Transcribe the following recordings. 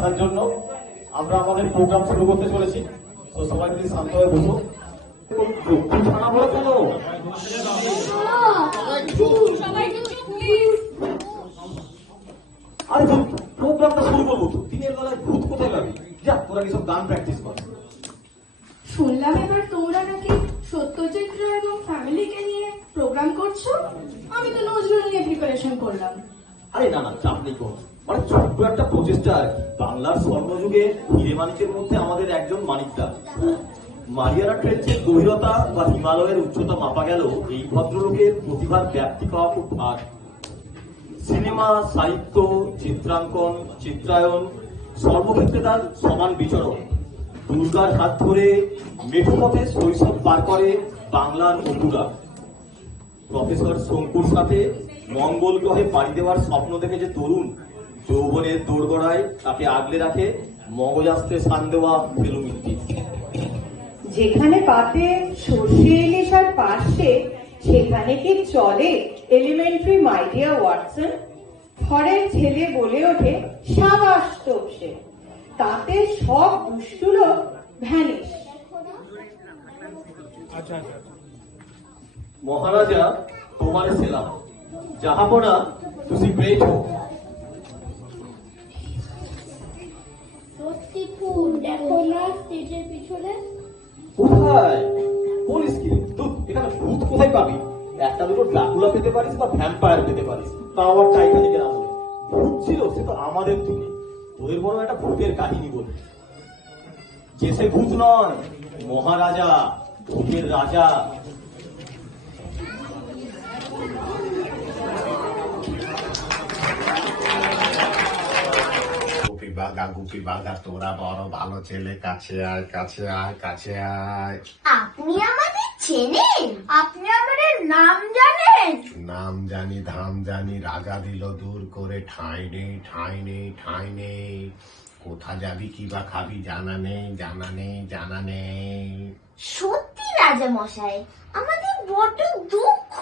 তার জন্য আমরা আমাদের প্রোগ্রাম শুরু করতে চলেছি। তো সবাই প্লিজ শান্ত হয়ে বসো। ছাড়া বলো কেন? আরে প্রোগ্রামটা শুরু করবো তো, দিনের বেলায় ভূত কোথায় পাবি? যা, তোরা কিছু গান প্র্যাকটিস কর। শুনলাম এবার তোমরা নাকি সত্যজিৎ এবং ফ্যামিলিকে নিয়ে প্রোগ্রাম করছো। আমি তো নজরুল নিয়ে প্রিপারেশন করলাম। আরে না না, চাপ নেই কোন, মানে ছোট্ট একটা প্রচেষ্টা আর কি। বাংলার স্বর্ণযুগে হিরে মানিকের মধ্যে আমাদের একজন মানিকদা। মারিয়ানা ট্রেঞ্চের গভীরতা বা হিমালয়ের উচ্চতা মাপা গেল এই ভদ্রলোকের প্রতিভার ব্যাপ্তি পাওয়া খুব ভাগ। সিনেমা, সাহিত্য, চিত্রাঙ্কন, চিত্রায়ন সর্বক্ষেত্রে তার সমান বিচরণ। দুর্গার হাত ধরে মেঠো পথে শৈশব পার করে বাংলার বন্ধুরা। প্রফেসর শঙ্কুর সাথে মঙ্গল গ্রহে পাড়ি দেওয়ার স্বপ্ন দেখে যে তরুণ যৌবনের দোরগড়ায় তাকে আগলে রাখে মগজাস্ত্রে সান দেওয়া ফেলুমিত্তি। যেখানে পাতে সর্ষে ইলিশ আর পাশে, সেখানে কি চলে এলিমেন্টারি মাই ডিয়ার ওয়াটসন? ঘরের ছেলে বলে ওঠে সাবাস তোপসে, তাতে সব দুষ্টুলো ভ্যানিশ। মহারাজা তোমার সেলাম, জাহাপনা তুমি গ্রেট হো। সত্যি ফুল দেখো না স্টেজের পিছনে। কোথায় বলিস কি? এখানে ভূত কোথায় পাবি? একটা দুটো ড্রাকুলা পেতে পারিস বা ভ্যাম্পায়ার পেতে পারিস, তা আবার টাইটানিকের আমলে। ভূত ছিল সে তো আমাদের দিনে, তোদের বড় একটা ভূতের কাহিনী বলে। যে সে ভূত নয়, মহারাজা, ভূতের রাজা। গুপি বাগা তোরা বড় ভালো ছেলে, কাছে আয় কাছে আয় কাছে আয়। আপনি আমাদের চেনেন? আপনি আমাদের নাম জানেন? নাম জানি ধাম জানি, রাগা দিল দূর করে, ঠাঁই নেই ঠাঁই নেই ঠাঁই নেই। কোথা যাবি কি বা খাবি জানা নেই জানা নেই জানা নেই। সত্যি রাজা মশাই, আমাদের বড্ড দুঃখ।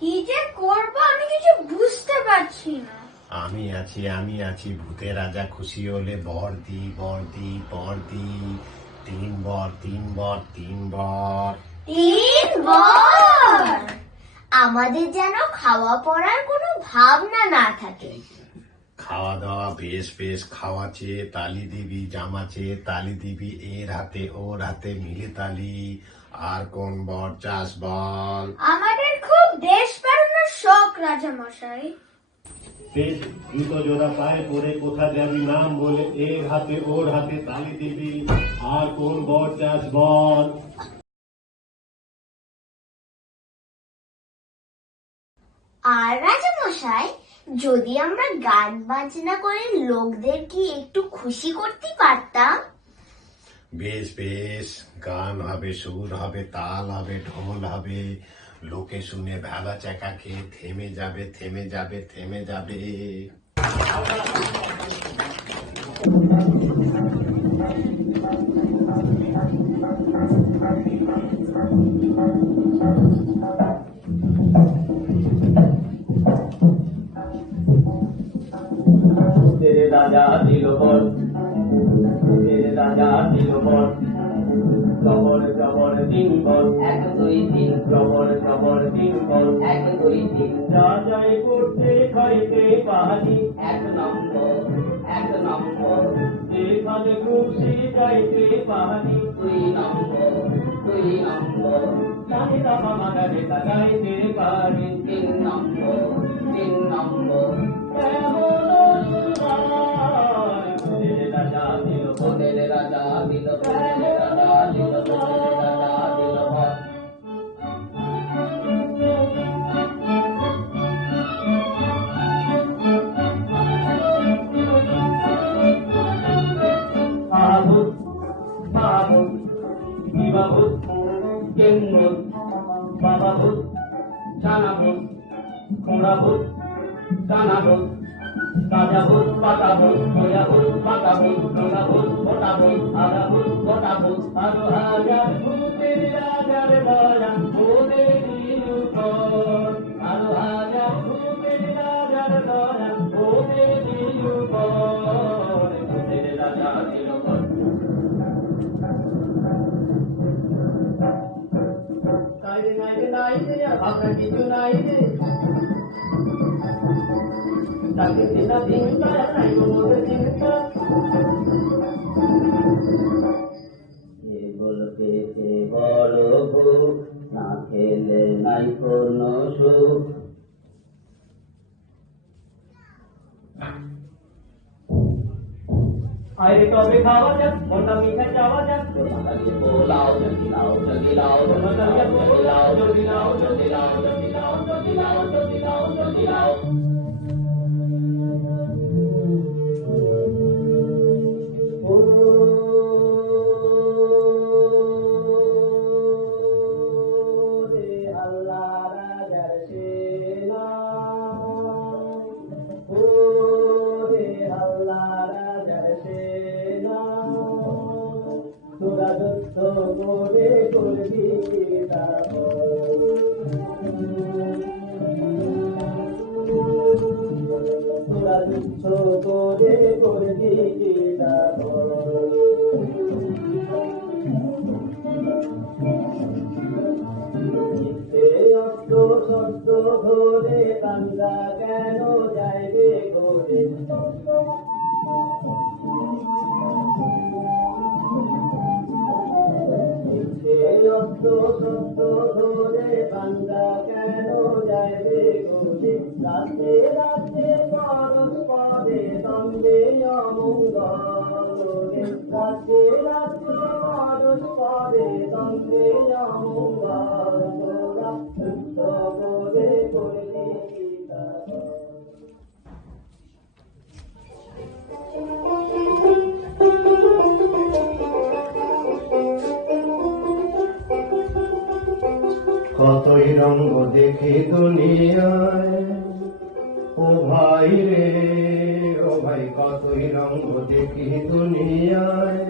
কি যে করবো আমি কিছু বুঝতে পারছি না। আমি আছি ভূতের রাজা, খুশি হলে বর দি বর দি বর দি। তিন বর তিন বর তিন বর। 3 বার। আমাদের যেন খাওয়া পড়ার কোনো ভাবনা না থাকে। খাওয়া দাওয়া বেশ বেশ, খাওয়া চেয়ে তালি দিবি, জামা চেয়ে তালি দিবি, এর হাতে ওর হাতে মিলে তালি। আর কোন বর চাস বল? আমাদের খুব দেশ বেড়ানোর শখ রাজা মশাই। বেশ, জুতো জোড়া পায়ে পরে কোথা যাবি নাম বলে, এর হাতে ওর হাতে তালি দিবি, আর কোন বর চাস বল? আর রাজা মশাই, যদি আমরা গান বাজনা করে লোকদের কি একটু খুশি করতে পারতাম? বেশ বেশ, গান হবে, সুর হবে, তাল হবে, ঢোল হবে। লোকে শুনে ভেলা চাকা খেয়ে থেমে যাবে থেমে যাবে থেমে যাবে। তেরে রাজা দিল বর, তেরে রাজা দিল বর। জবর জবর দিন বর, 1 2 3। জবর জবর দিন বর, 1 2 3। রাজাই করতে খাইতে পারি, 1 নম্বর 1 নম্বর। যেখানে খুশি যাইতে পারি, 2 নম্বর 2 নম্বর। জানি রামা মাগারে গাইতে পারি, 3 নম্বর 3 নম্বর। এমন সুরার ভূতের রাজা দিল, ভূতের রাজা দিল, ভূতের রাজা দিল, ভূতের রাজা দিল বর। আভূত মাভূত দিবাভূত কেঙ্গূত বাবাভূত জানাভূত খোঁড়াভূত কানাভূত তাজাভূত পাতাভূত খোঁজাভূত পাতাভূত খোঁড়াভূত মোটাভূত আগাভূত গোটাভূত। আরো হাজার ভূতের রাজার দয়া ওদের উপর, আরো হাজার ভূতের রাজার দয়া ওদের উপর। ভূতের কিছু নাই রে তাকে দিনা দিন দয়া নাই মোদের চিন্তা কে বলবে কে বড় ভূপ না খেলে নাই কোনো সুখ আরে কবে খাওয়া যাক মনটা মিঠা চাওয়া যাক পোলাও জলদি লাও জলদি লাও জলদি লাও জলদি লাও জলদি লাও জলদি লাও জলদি লাও জলদি লাও জলদি লাও কেন যাইবে করে রক্ত সত্য ধরে বান্দা কেন যাইবে করে রাতে রাতে পরস্পরে দ্বন্দ্বে অমঙ্গল রাতে রাতে পরস্পরে দ্বন্দ্বে অমঙ্গল তোরা সত্য করে করলি কতই রঙ্গ দেখি দুনিয়ায় ও ভাই রে ও ভাই কতই রঙ্গ দেখি দুনিয়ায়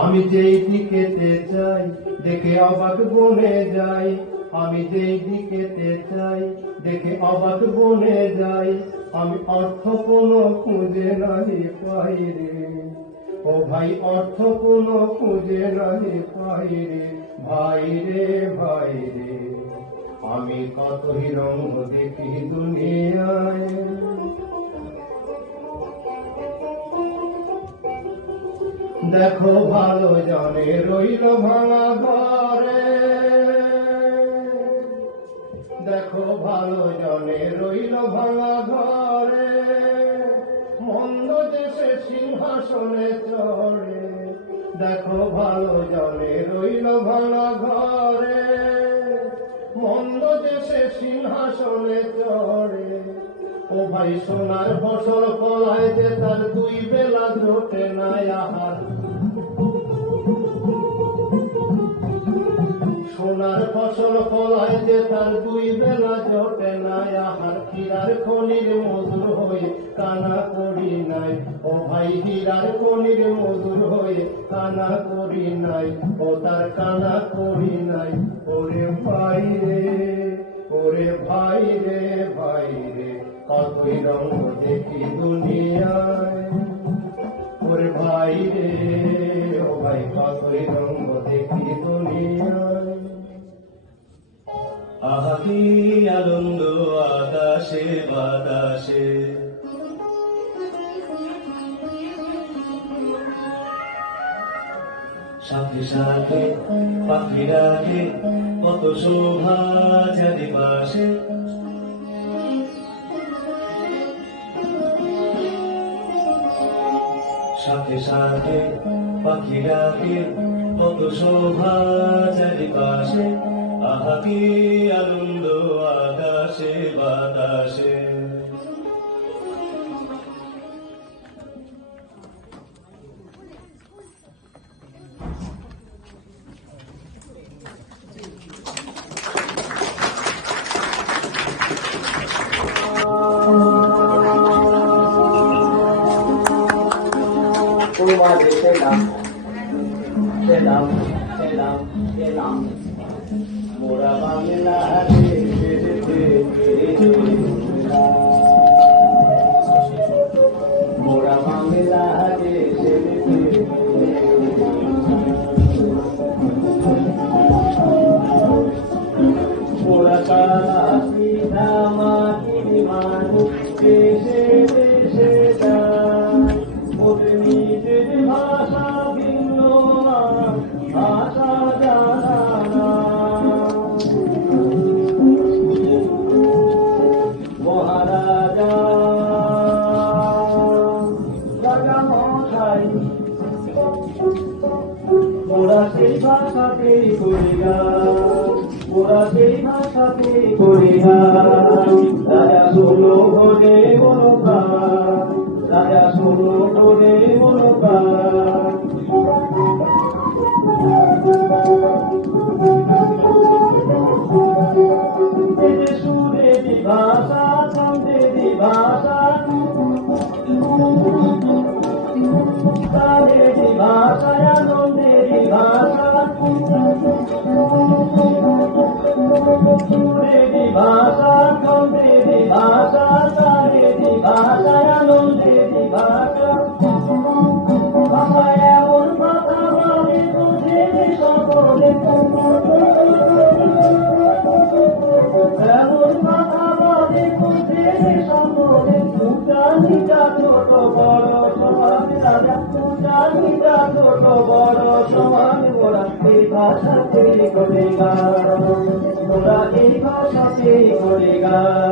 আমি যেই দিকেতে চাই দেখে অবাক বনে যাই আমি যেই দিকেতে চাই দেখে অবাক বনে যাই আমি অর্থ কোনো খুঁজে নাহি পাই রে ও ভাই অর্থ কোনো খুঁজে নাহি পাই রে ভাই রে ভাই রে আমি কতই রঙ্গ দেখি দুনিয়ায় দেখো ভালো জানে রইল ভাঙা ঘরে দেখো ভালো জানে রইল ভাঙা ঘরে মন্দ দেশে সিংহাসনে চড়ে দেখো ভালো জানে রইল ভাঙা ঘরে মন্দ দেশে সিংহাসনে চড়ে ও ভাই সোনার ফসল ফলায় যে তার দুই বেলা জোটে নাই আহার সোনার ফসল ফলায় যে তার দুই বেলা জোটে নাই আহার হীরার খনির মজুর হয়ে কানা করি নাই ও ভাই হীরার খনির মজুর হয়ে কানা করি নাই ও তার কানা করি নাই ওরে ভাই রে ওরে ভাই রে ভাই রে কতই রঙ দেখি দুনিয়ায় ওরে ভাই রে ও ভাই কতই রঙ দেখি দুনিয়ায় আহা কি আনন্দ আকাশে বাতাসে সাথে সাথে পাখিরাকে কত শোভা চারিপাশে সাথে সাথে পাখিরাকে কত শোভা চারিপাশে আহা কি আনন্দ আকাশে বাতাসে মোরা বাংলা মোরা বাংলা মোরা মানুষ দেশে দেশে যায় ওদের নিজের ভাষা ভিন্ন ভাষা জানা না মহারাজা রাজা মশাই ওরা সেই ভাষাতেই করে গান ওরা সেই ভাষাতেই করে গান রাজা শুনো করে বলো গান রাজা শুনো করে বলো গান সুরেরি ভাষা ছন্দেরি ভাষা তারেরি ভাষা আনন্দেরি ভাষা সুরেরি ভাষা ছন্দেরি ভাষা তারেরি ভাষা আনন্দেরি ভাষা ভাষা এমন কথা বলে বুঝে সকলে এমন কথা বলে বুঝে সকলে উচ্চারিতা ছোট বড় সমান রাজা উচ্চারিতা ছোট বড় সমান ওরা এই ভাষাতেই করে গান ওরা এই ভাষাতেই করে গান